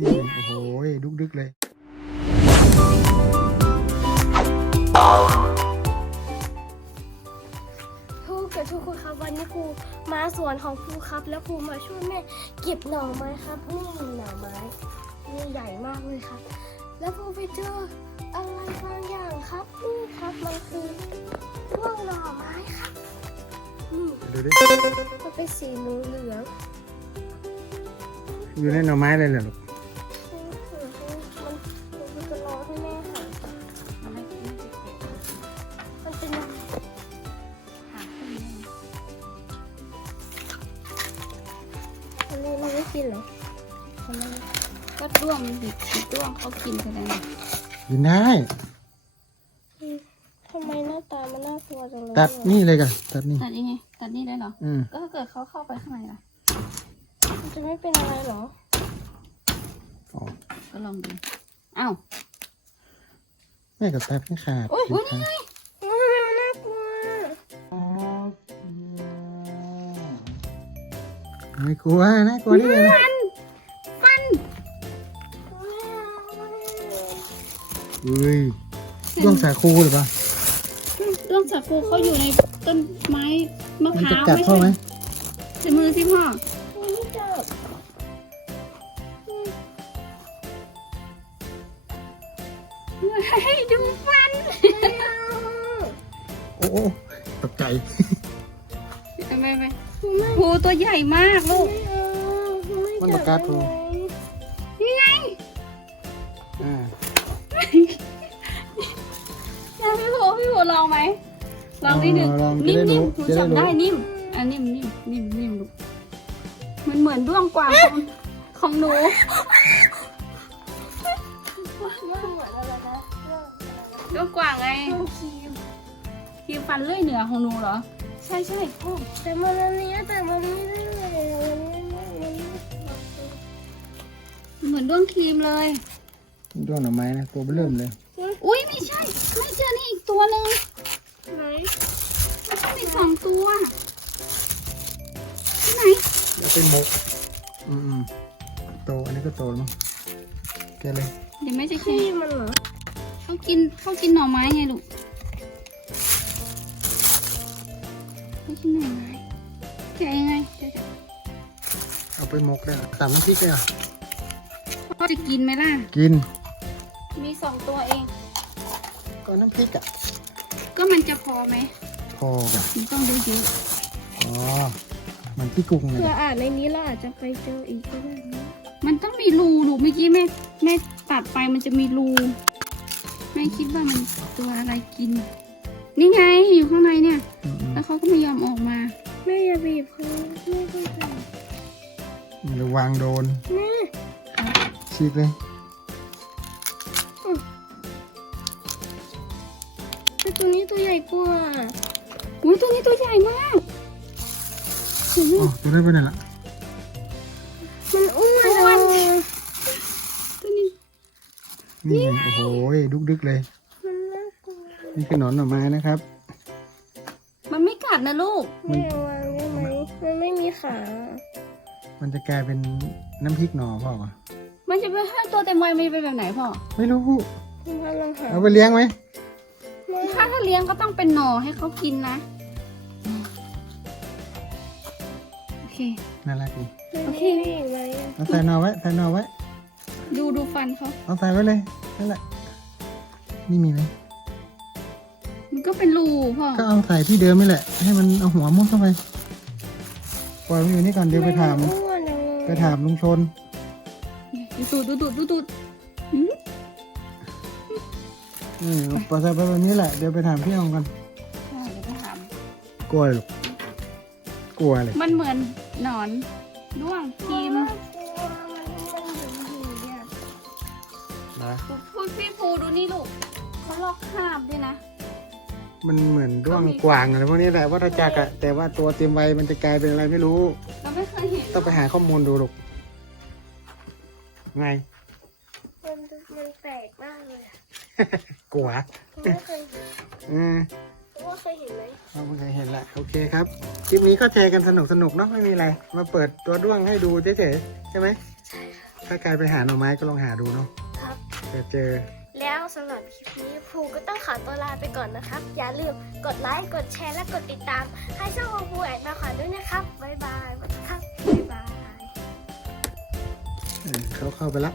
นี่โอ้โหดุกดึกเลยครูกับทุกคนครับวันนี้ครูมาสวนของครูครับ แล้วครูมาช่วยแม่เก็บหน่อไม้ครับนี่หน่อไม้นี่ใหญ่มากเลยครับ แล้วครูไปเจออะไรบางอย่างครับนี่ครับมันคือพวกหน่อไม้ครับนี่ดูดิมันเป็นสีเหลืองอยู่ในหน่อไม้เลยเหรอลูก กินเหรอคนละก็ด้วงมันดิบดิบด้วงเขากินแสดงกินได้อืมทำไมหน้าตามันน่ากลัวจังเลยตัดนี่เลยกันตัดนี่ตัดยังไงตัดนี่ได้เหรออืมก็ถ้าเกิดเขาเข้าไปข้างในล่ะมันจะไม่เป็นอะไรเหรออ๋อก็ลองดูอ้าวแม่ก็ตัดให้ขาดโอ้ยโอ้ยนี่ไง ไม่กลัวนะกลัวนี่เลยนะฟันฟันอุ้ยด้วงสาคูหรือเปล่าด้วงสาคูเขาอยู่ในต้นไม้มะมันพจะร้าวกัดไม่เข้าใช่ไหมใส่มือสิพ่อไม่จับให้ดูฟันไม่เอาโอ้โอ้ตกใจไม่ไม่ไม่ โหตัวใหญ่มากลูก มันจัมากัดได้ครูไหมนี่ไงอ่าพี่โผพี่โผลองไหมลองนิดนึงลองนิ่มๆหนูจะได้จับได้นิ่มอะนิ่มนิ่มนิ่มนิ่มลูกมันเหมือนด้วงกวางของของหนูมันเหมือนอะไรนะเรื่องอะไรนะด้วงกวางไงเรื่องครีมครีมฟันเลื่อยเหนือของหนูเหรอ ใช่ใช่โอ้แต่มันอันนี้แต่มันไม่ได้เลยมันไม่ได้มันไม่เหมือนด้วงครีมเลย ด้วงหน่อไม้นะตัวเบริ่มเลย อุ้ยไม่ใช่ ไม่เจอนี่อีกตัวหนึ่งไหนมันต้องมีสองตัวที่ไหนแล้วเป็นมก อืมอืมโตอันนี้ก็โตแล้วมั้งแกเลย เดี๋ยวแม่จะครีแค่มมันเหรอเขากินเขากินหน่อไม้ไงลูก กินหน่อไม้แกะยังไงเดี๋ยวๆเอาไปมกได้เหรอตามน้ำพริกเลยเหรอพ่อจะกินไหมล่ะ กินมีสองตัวเอง ก็น้ำพริกอะก็มันจะพอไหมพอกับมันต้องดูเยอะอ๋อมันพี่กุ้งเลยเผื่ออ่านในนี้เราอาจจะไปเจออีกก็ได้นะมันต้องมีรูลูกเมื่อกี้แม่แม่ตัดไปมันจะมีรูแม่คิดว่ามันตัวอะไรกิน นี่ไงอยู่ข้างในเนี่ยอืมอืมแล้วเขาก็ไม่ยอมออกมา แม่อย่าบีบเขาไม่เข้าใจมันระวางโดนแม่ฉีกเลยแต่ตัวนี้ตัวใหญ่กว่าอุ้ยตัวนี้ตัวใหญ่มากโอ้โหอ๋อตัวได้ไปไหนละมันอ้วนอ้วนอะตัวนี้นี่ไงโอ้โหดุกดึกเลยมันน่ากลัว นี่คือหนอนหน่อไม้นะครับ มันไม่กัดนะลูกแม่วางได้ไหมมันไม่มีขา มันจะกลายเป็นน้ำพริกหน่อพ่อปะมันจะเป็นให้ตัวเต็มวัยมันจะเป็นแบบไหนพ่อไม่รู้ คุณพ่อลองหาเอาไปเลี้ยงไหมไม่ถ้าถ้าเลี้ยงก็ต้องเป็นหน่อให้เขากินนะ โอเค น่ารักดีโอเค ไม่มีอีกไหมอะเอาใส่หน่อไว้ใส่หน่อไว้ ดูดูฟันเขาเอาใส่ไว้เลยนั่นแหละนี่มีไหม มันก็เป็นรูพ่อก็เอาใส่ที่เดิมนี่แหละ ให้มันเอาหัวมุดเข้าไปปล่อยมันอยู่นี่ก่อนเดี๋ยวไปถามนอ้วนจังเลยไปถามลุงชน ดูตูดดูตูดดูตูดหืมอืมปล่อยใส่ไปแบบนี้แหละ เดี๋ยวไปถามพี่อองกัน อ่าเดี๋ยวไปถามกลัวเลยลูกกลัวเลย มันเหมือนหนอนด้วงครีมน่ากลัวมันเป็นหินๆอะนะพูดพี่ภูดูนี่ลูกเขาลอกคราบด้วยนะ มันเหมือนด้วงกวางอะไรพวกนี้แหละวัฏจักรอะแต่ว่าตัวเต็มวัยมันจะกลายเป็นอะไรไม่รู้ เราไม่เคยเห็นต้องไปหาข้อมูลดูลูกไง มันมันแปลกมากเลยอะกลัวคุณไม่เคยเห็นอืมคุณว่าเคยเห็นไหมเราไม่เคยเห็นละโอเคครับคลิปนี้ก็แชร์กันสนุกสนุกๆเนาะไม่มีอะไร มาเปิดตัวด้วงให้ดูเฉยๆใช่ไหมถ้ากายไปหาหน่อไม้ก็ลองหาดูเนาะครับเผื่อเจอ แล้วสำหรับคลิปนี้ภูก็ต้องขอตัวลาไปก่อนนะครับ อย่าลืมกดไลค์ กดแชร์ และกดติดตาม ให้ช่องของภูแอนมาขวัญด้วยนะครับ บ๊ายบายครับบ๊ายบาย เขาเข้าไปแล้ว